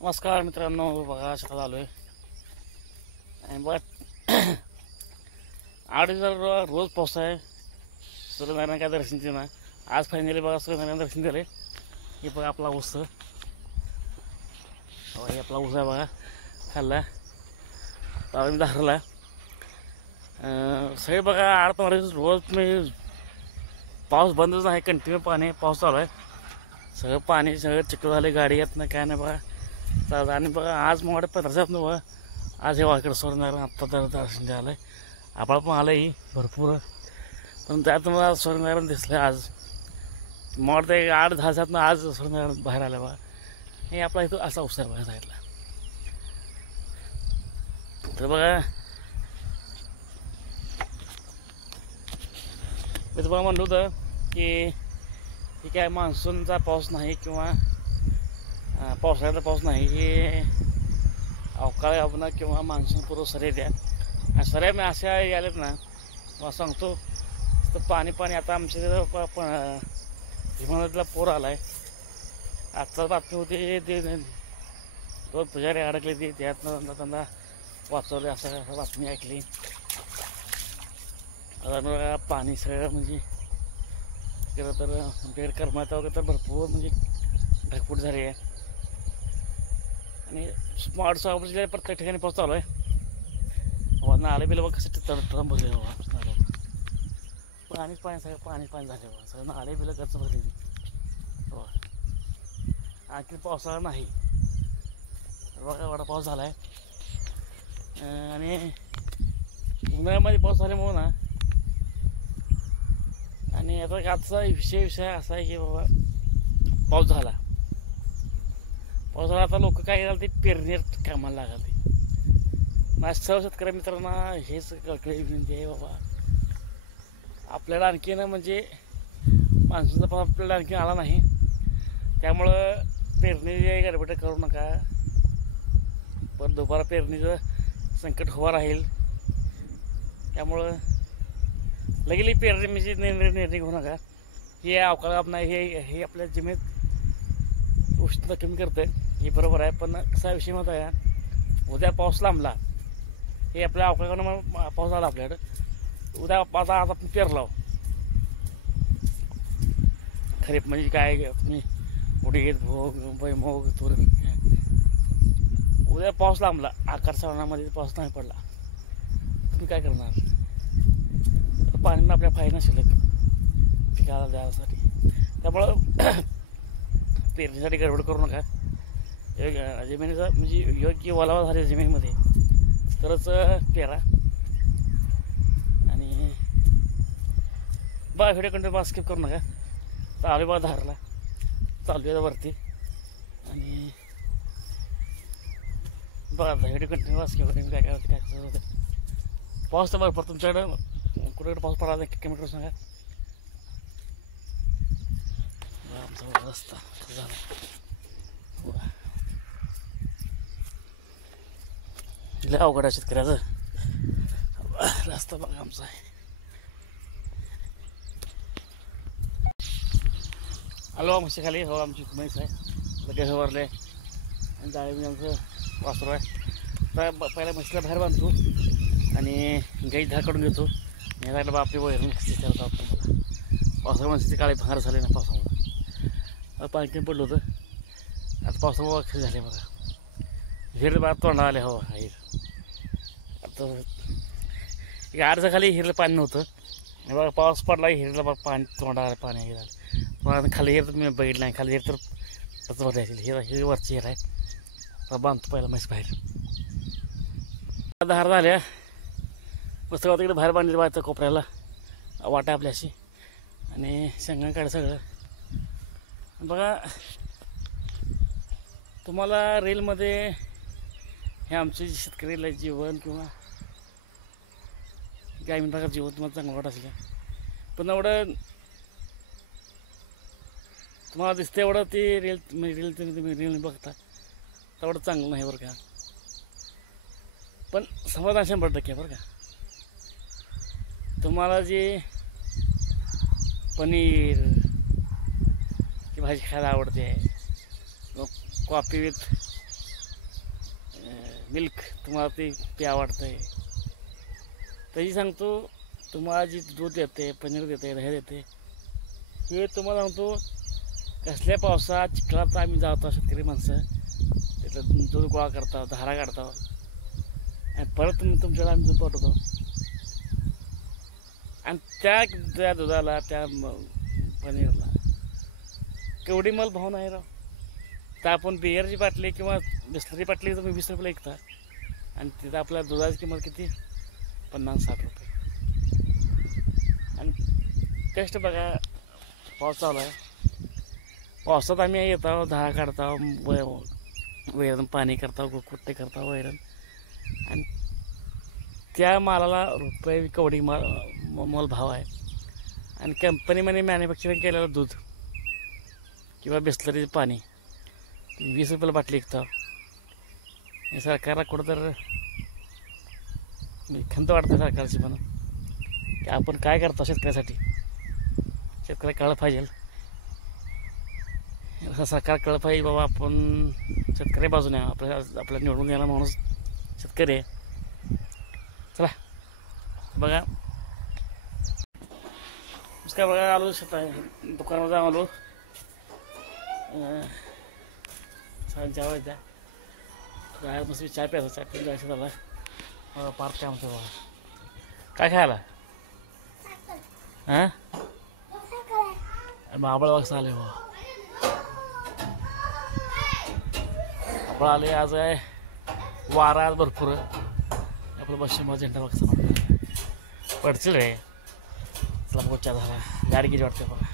नमस्कार मित्रांनो, बघा शेतात आलो आहे आणि बघा 8 दिवस रोज पाऊस आहे. सूर्यनारायण काय दर्शन दिलं ना. आज फायनली बघा सूर्यनारायण दर्शन दिलं. हे बघा आपला ऊस, हे आपला ऊस आहे बघा, खाल्ला मी धारला. सगळे बघा 8-15 दिवस रोज मी पाऊस बंदच नाही, कंटिन्यू पाऊस चालू आहे. सगळं पाणी सगळं चिखल झालं, गाडी येत नाही काय नाही बघा. आणि बघा आज मग 15 बघा, आज हे वाकडं सूर्यनारायण आत्ता तर दर्शन द्यायला आहे. आपण पण आलं ही भरपूर, पण त्यात मला सूर्यनारायण दिसलं आज. मग ते 8-10 दिवसातनं आज सूर्यनारायण बाहेर आलं बघा. हे आपला इथं असा उत्सव बघा साईडला. तर बघा मी तुम्हाला म्हणलं होतं की काय मान्सूनचा पाऊस नाही किंवा पावसाळ्याचा पाऊस नाही, हे अवकाळी हवामान किंवा मान्सूनपूर्व सरी द्या. आणि सऱ्या मी अशा आल्यात ना, मला सांगतो तर पाणी आता आमच्या तिथं हिमालयातला पूर आला आहे. आत्ता बातमी होती, ते 2 पुजारी अडकले, ते त्यातनं त्यांना वाचवले असं बातमी ऐकली. आता पाणी सगळं म्हणजे केलं तर बेड करमाचा वगैरे तर भरपूर म्हणजे ढगफूट झाली आहे. आणि स्मार्ट जिल्ह्यात प्रत्येक ठिकाणी पाऊस चालू आहे. नाले बिलं बघ कसं टर्म भरले बाबा, पाणी सगळं पाणी झाले बाबा, सगळं नाले बिलं गच्च भरलेली बाबा. आणखी पावसाळा नाही बघा, एवढा पाऊस झाला आहे. आणि उन्हाळ्यामध्ये पाऊस झाल्यामुळं ना, आणि आता आजचा विषय असा आहे की बाबा पाऊस झाला आता लोक काय कराल, ते पेरणी कामाला लागाल. ते माझ्या सर्व शेतकरी मित्रांना हेच कळकळी विनंती आहे बाबा, आपल्याला आणखीन म्हणजे मान्सूनचा पाऊस आपल्याला आणखी आला नाही, त्यामुळं पेरणी गडबड करू नका. पण दुपारा पेरणीचं संकट उभं राहील. त्यामुळं लगेच पेरणी म्हणजे निर्णय घेऊ नका. हे अवकाळी आपण हे आपल्या जमिनीत उष्णता कमी करतं, हे बरोबर आहे. पण कसा विषय मत आहे, उद्या पाऊस लांबला, हे आपल्या अवकाळीकडून पाऊस आला आपल्याकडं, उद्या आता आपण पेरलाव खरीप म्हणजे काय तुम्ही उडीद भोग भुईमूग तूर, उद्या पाऊस लांबला, आकार श्रावणामध्ये पाऊस नाही पडला, तुम्ही काय करणार? पाणी आपल्या फायदा शिल्लक पिकाला द्यायसाठी. त्यामुळं पेरणीसाठी गडबड करू नका. जमिनीचा म्हणजे योग्य ओलावा झाले जमिनीमध्ये तरच पेरा. आणि बघा व्हिडिओ कंटिन्यू स्किप करू नका. चालू बघा धारला, चालू आहे वरती. आणि बघा व्हिडिओ कंटिन्यू स्किप करून काय कसं होतं. पाऊस तर भरपूर तुमच्याकडं कुठे पाऊस पडायला किलोमीटर सांगा. आमचा रस्ता झाला लय अवघड आहे शेतकऱ्याचं. रस्ता बघा आमचा आहे. आलो म्हशी खाली, हो आमची म्हैस आहे, लगेच भरले आणि जाळी आमचं वासरू आहे. पहिल्या म्हशीला बाहेर बांधतो आणि गाई काढून घेतो. हे झालं बा आपली वैरण कशी करतो आपण. मला पावसाळ्या माणसाची काळी भांगर झाली ना पावसामुळे, पाणी पडलं होतं. आता पावसामुळे कशी झाले बघा, हिरले बघा तोंडा आले हवा. हिर आता 8 दिवसाखाली हिरलं पाणी नव्हतं, बघा पाऊस पडला हिरला बघा पाणी तोंडा आलं, पाणी हे झालं. मग खाली हिर मी बघितलं नाही, खाली हिर तर तसं भरले असेल. हिर वरची हिर आहे, बांधतो पहिला म्हैस बाहेर. धार झाल्या मस्त तिकडे बाहेर बांधली बाहेरचं कोपऱ्याला वाटा आपल्याशी, आणि शेंगा काढ सगळं बघा. तुम्हाला रीलमध्ये हे आमचे शेतकरी जीवन किंवा ग्रामीण भागात जीवन तुम्हाला चांगलं वाटत असेल, पण एवढं तुम्हाला दिसतं एवढं ते रील बघता तेवढं चांगलं नाही बरं का. पण समाधान 100% बरं का. तुम्हाला जे पनीर की भाजी खायला आवडते, कॉफी विथ मिल्क तुम्हाला ते प्या आवडतंय तरी सांगतो. तुम्हाला जी दूध देते, पनीर देते, दही देते, हे तुम्हाला सांगतो कसल्या पावसात चिखलात आम्ही जातो शेतकरी माणसं, त्यातलं दूध गोळा करतो, धारा काढतो आणि परत तुमच्याला आम्ही दूध पाठवतो. आणि त्या दुधाला, त्या पनीरला केवढी मला भाव नाही राव. तर आपण बिअरची बाटली किंवा बिस्लरी बाटली तुम्ही 20 रुपयाला विकता आणि तिथं आपल्या दुधाची किंमत किती 50-60 रुपये. आणि टेस्ट बघा. पाऊस चालू आहे, पावसात आम्ही येतो, धारा काढतो, वैरण पाणी करतो, कुट्टे करतो वैरण, आणि त्या मालाला रुपये कवडी मोल भाव आहे. आणि कंपनीमध्ये मॅन्युफॅक्चरिंग केलेलं दूध किंवा बिस्लरीचं पाणी 20 रुपयाला बाटली विकतो. हे सरकारला कुठं तर खंत वाटतं सरकारची पण, की आपण काय करतो शेतकऱ्यासाठी. शेतकऱ्याला कळलं पाहिजे, सरकार कळलं पाहिजे बाबा आपण शेतकरी बाजूने आपल्याला निवडून येणार माणूस शेतकरी आहे. चला बघा, काय बघा, आलो दुकानावर जाऊन आलो. चहा वाजता जाय मस्त चहा प्यायचा, चहा पिऊन जायचं झाला पार्क काय म्हणतो बघा. काय खायला हां माबळ वाजता आले बघा. माबळ आले, आज आहे वारा आज भरपूर. आपलं पश्चिम झेंडा बघा पडतील रे. चला बघा चहा झाला, गाडी किती वाटते बघा.